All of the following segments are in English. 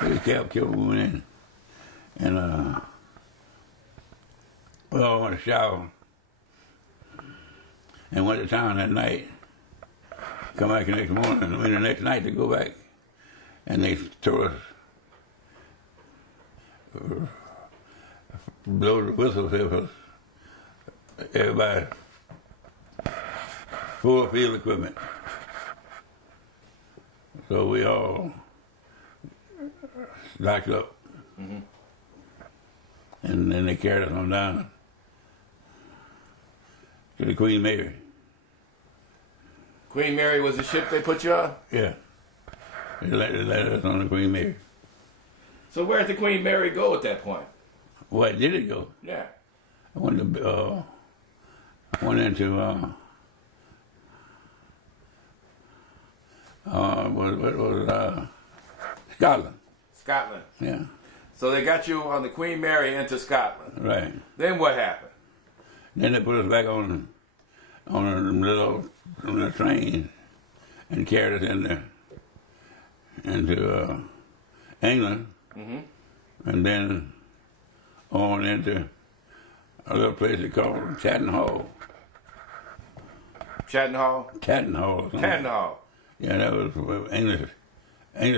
We kept moving in. And we all went to shower and went to town that night. Come back the next morning, and the next night to go back. And they told us, blow the whistle for us. Everybody, full field equipment. So we all locked up. Mm-hmm. And then they carried us on down to the Queen Mary. Queen Mary was the ship they put you on? Yeah. They let us on the Queen Mary. So where did the Queen Mary go at that point? Where did it go? Yeah. I went into Scotland. Scotland. Yeah. So they got you on the Queen Mary into Scotland. Right. Then what happened? Then they put us back on a little train and carried us into England, mm-hmm. and then on into a little place they called Tattenhall. Tattenhall? Tattenhall. Tattenhall. Yeah, that was English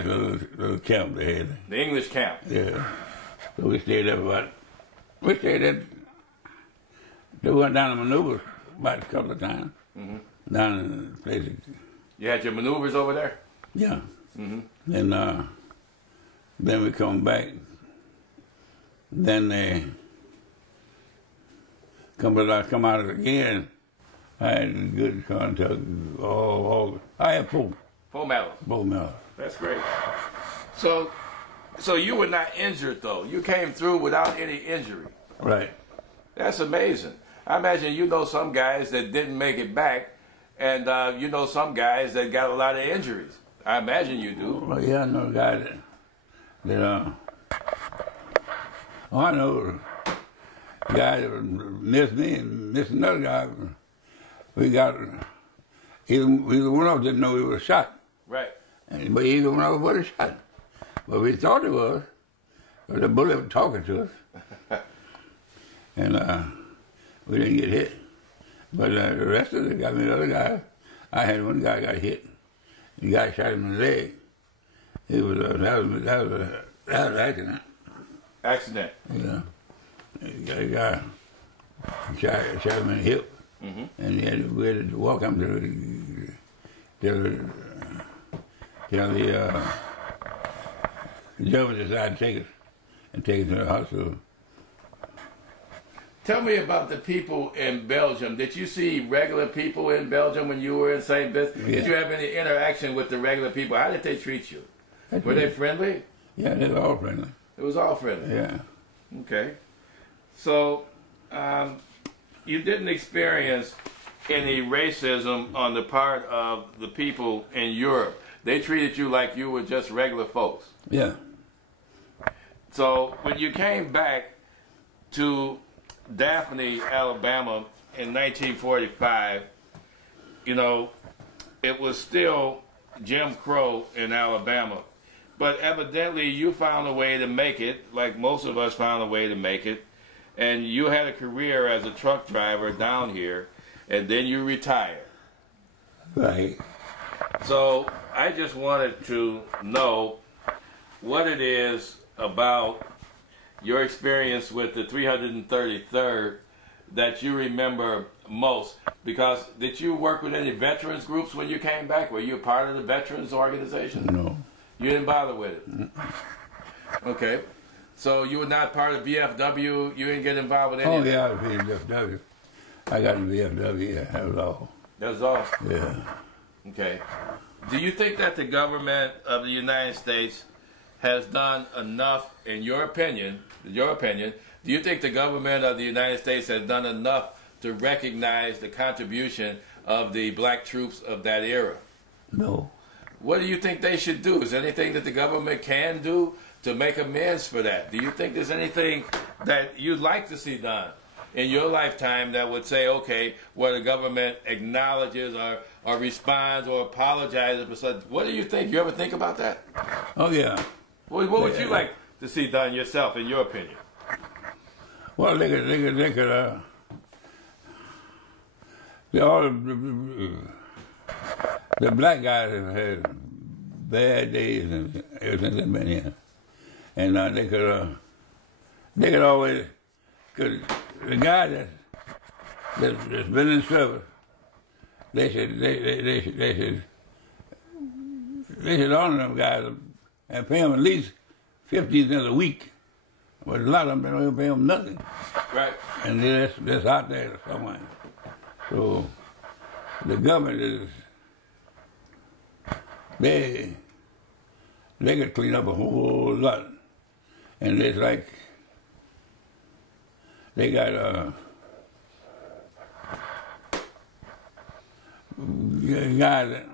little camp they had. The English camp? Yeah. So we stayed there they went down to maneuvers about a couple of times. Mm-hmm. Down in the place. You had your maneuvers over there? Yeah. Mm-hmm. Then we come back. Then they come out of it again. I had good contact. I had four. 4 medals. 4 medals. That's great. So you were not injured though. You came through without any injury. Right. That's amazing. I imagine you know some guys that didn't make it back, and you know some guys that got a lot of injuries. I imagine you do. Well, yeah, I know a guy that I know a guy that missed me and missed another guy. We got either one of us didn't know we were shot. Right. But either one of us was shot. But we thought it was, because the bullet was talking to us. And we didn't get hit. But the rest of it got me the other guy. I had one guy got hit. The guy shot him in the leg. That was an accident. Accident. Yeah. The guy shot him in the hip. Mm-hmm. And we had to walk him till the Germans decided to take us to the hospital. Tell me about the people in Belgium. Did you see regular people in Belgium when you were in St. Vincent? Yeah. Did you have any interaction with the regular people? How did they treat you? Were they friendly? Yeah, they were all friendly. It was all friendly? Yeah. Okay. So, you didn't experience any racism on the part of the people in Europe. They treated you like you were just regular folks. Yeah. So, when you came back to Daphne, Alabama in 1945, you know, it was still Jim Crow in Alabama. But evidently you found a way to make it, like most of us found a way to make it, and you had a career as a truck driver down here, and then you retired. Right. So I just wanted to know what it is about your experience with the 333rd that you remember most. Because did you work with any veterans groups when you came back? Were you a part of the veterans organization? No. You didn't bother with it? Okay. So you were not part of VFW? You didn't get involved with any of that? Oh, yeah, I was VFW. I got in VFW, yeah, that was all. That was all? Yeah. Okay. Do you think that the government of the United States has done enough, in your opinion, do you think the government of the United States has done enough to recognize the contribution of the black troops of that era? No. What do you think they should do? Is there anything that the government can do to make amends for that? Do you think there's anything that you'd like to see done in your lifetime that would say, okay, where the government acknowledges or responds or apologizes for such? What do you think? You ever think about that? Oh, yeah. What would you like to see done yourself, in your opinion? Well, all the black guys have had bad days and ever since they've been here, and they could always, cause the guy that's been in service, they should honor them guys and pay them at least 50 cents a week. But a lot of them don't even pay them nothing. Right. And they're just out there somewhere. So the government is, they could clean up a whole lot. And it's like, they got guys that,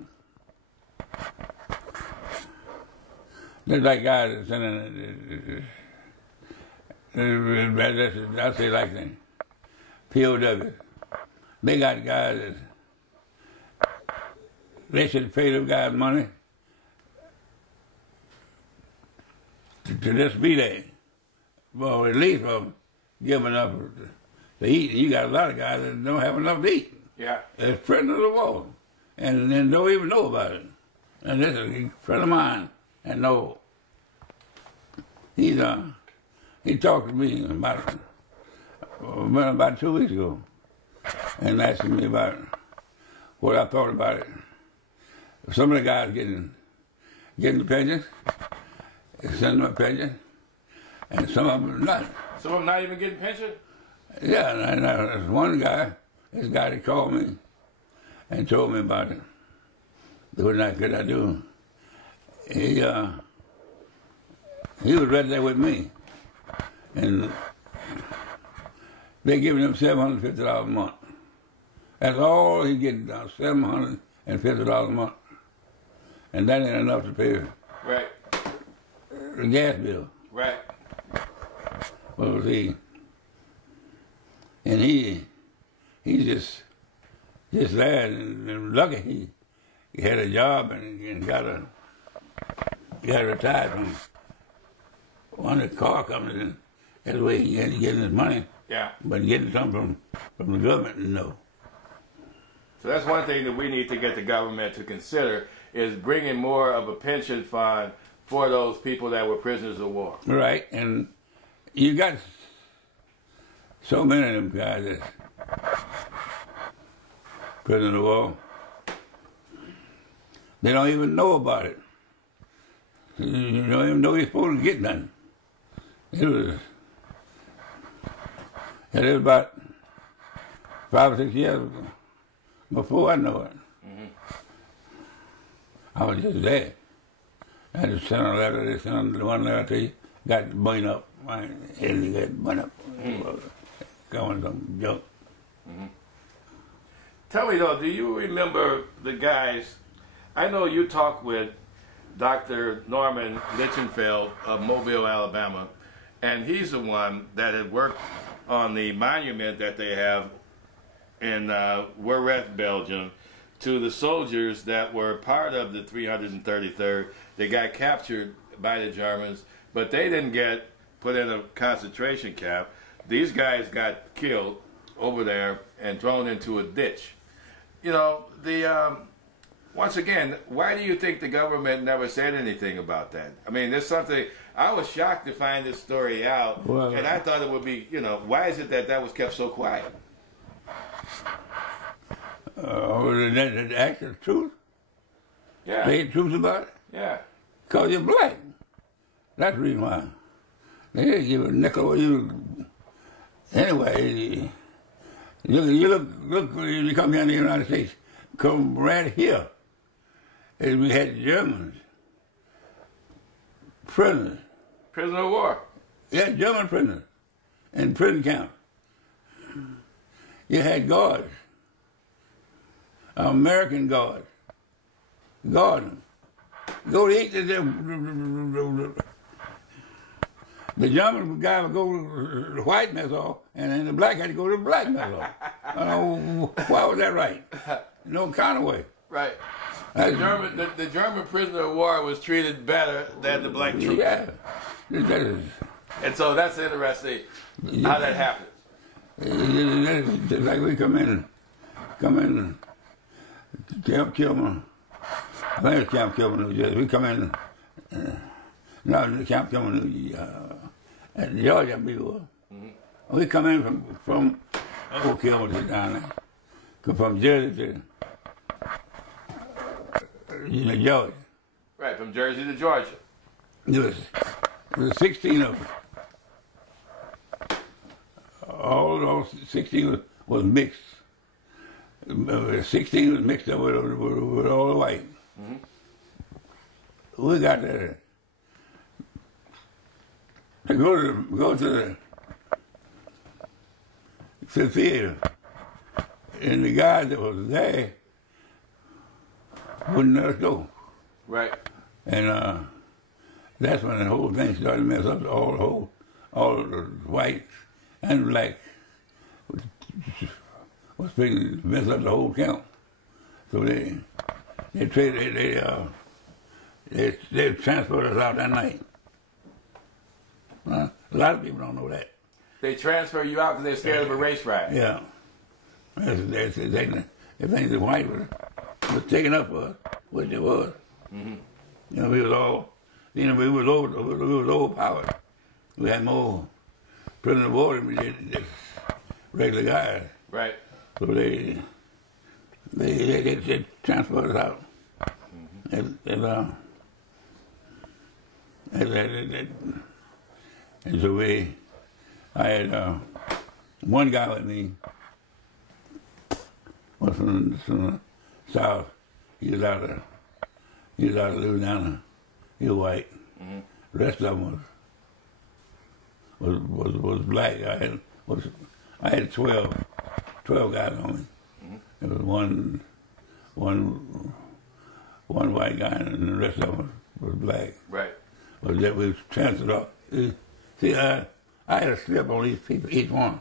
there's like guys that's sending, I say like that, POW. They got guys that, they should pay them guys money to just be there. Well, at least give enough to eat. You got a lot of guys that don't have enough to eat. Yeah. They're prisoners of war. And don't even know about it. And this is a friend of mine, and no, he talked to me about 2 weeks ago, and asking me about what I thought about it. Some of the guys getting the pensions, sending them a pension, and some of them not. Some of them not even getting pension? Yeah, and there's one guy, this guy that called me and told me about it. What could I do? He was right there with me, and they giving him $750 a month. That's all he getting now, $750 a month, and that ain't enough to pay right. the gas bill. Right. Well, see, and he's just there, and lucky he had a job and got retired from one of the car companies, and that's the way he had to get his money. Yeah. But getting something from the government, no. So that's one thing that we need to get the government to consider, is bringing more of a pension fund for those people that were prisoners of war. Right, and you got so many of them guys that's prisoners of war. They don't even know about it. You don't even know you're supposed to get nothing. It was about 5 or 6 years before I know it. Mm-hmm. I was just there. I just sent a letter, they sent one letter to you, got burned up. My head got burned up. Going some junk. Mm-hmm. Tell me though, do you remember the guys? I know you talked with Dr. Norman Lichtenfeld of Mobile, Alabama, and he's the one that had worked on the monument that they have in Wereth, Belgium, to the soldiers that were part of the 333rd. They got captured by the Germans, but they didn't get put in a concentration camp. These guys got killed over there and thrown into a ditch. You know, once again, why do you think the government never said anything about that? I mean, there's something, I was shocked to find this story out, and I thought it would be, you know, why is it that was kept so quiet? The actual truth? Yeah. They ain't truth about it? Yeah. Because you're black. That's the reason why. They didn't give a nickel of you. Anyway, you look, you come here in the United States, come right here. And we had Germans, prisoners. Prisoner of war. Yeah, German prisoners in prison camps. You had guards, American guards, guard them. Go to eat, the German guy would go to the white mess hall, and then the black had to go to the black mess hall. Why was that right? No kind of way. Right. The German prisoner of war was treated better than the black troops. Yeah. That is, And so that's interesting how that happened. Just like we come in, Camp Kilmer. I think it's Camp Kilmer, New Jersey. We come in, no, Camp Kilmer, at Georgia, we were. We come in from Oak Hill to down there. Come from Jersey to Georgia. Right, from Jersey to Georgia. There was 16 of them. All 16 was mixed. 16 was mixed up with all the white. We got there to go to the theater, and the guy that was there wouldn't let us go. Right. And that's when the whole thing started to mess up. All the whites and black was fixing to mess up the whole camp. So they transferred us out that night. A lot of people don't know that. They transfer you out because they're scared of a race riot. Yeah. They think the white was taking up for us, which it was. You know, we was overpowered. We had more prisoner of war than we did just regular guys. Right. So they transferred us out. And so I had one guy with me was from the South. He was out of Louisiana. He was white. The rest of them was black. I had 12 guys on me. There was one white guy, and the rest of them was black. Right. But that was transferred up. See, I had a slip on these people, each one.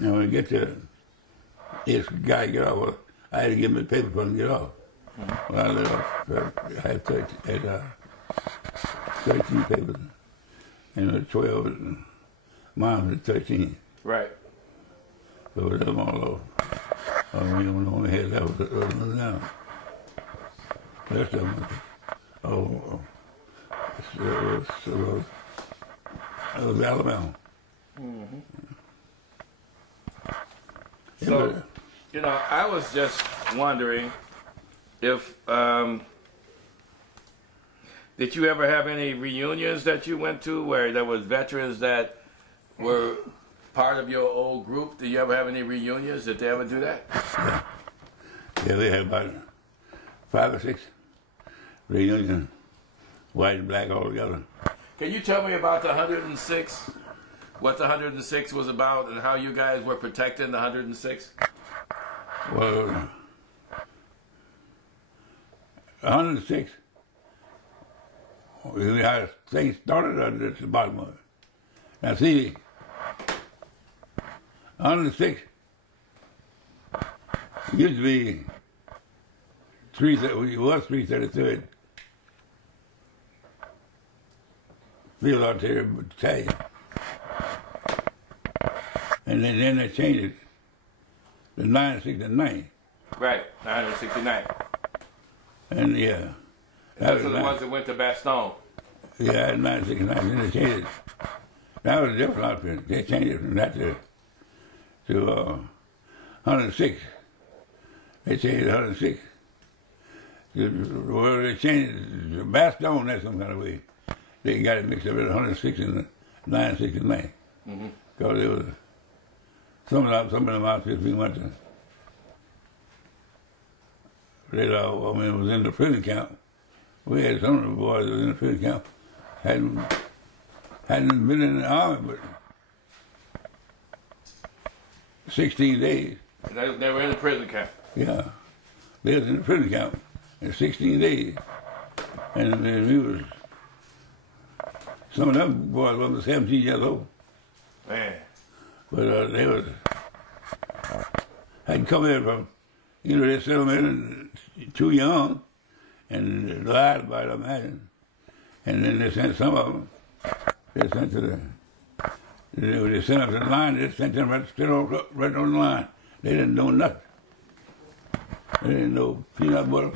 And when I get to each guy get off, I had to give him the paper for him to get off. When I let off, I had 13 papers, and 12, mine was 13. Right. So it was them all over. We only had that was now. The rest of them it was Alabama. So, you know, I was just wondering if, did you ever have any reunions that you went to where there was veterans that were part of your old group? Did you ever have any reunions? Did they ever do that? Yeah, we had about 5 or 6 reunions, white and black all together. Can you tell me about the 106? What the 106 was about and how you guys were protecting the 106? Well, 106, we had things started at the bottom of it. Now see, 106 used to be 333rd Field Artillery Battalion. And then they changed it to 969. Right, 969. And yeah. Those are the ones that went to Bastogne. Yeah, 969. Then they changed it. That was a different outfit. They changed it from that to 106. They changed it to 106. Well, they changed it to Bastogne, that's some kind of way. They got it mixed up with 106 and 969. Because it was some of them outfits we went to. It was in the prison camp. We had some of the boys that was in the prison camp hadn't been in the army but 16 days. They were in the prison camp. Yeah, they was in the prison camp in 16 days, and we was some of them boys were 17 years old. Man, but they was had come in from, they settled in and too young, and lied about it, I imagine. And then they sent some of them, they sent to they sent them to the line, they sent them right on the line. They didn't know nothing. They didn't know peanut butter.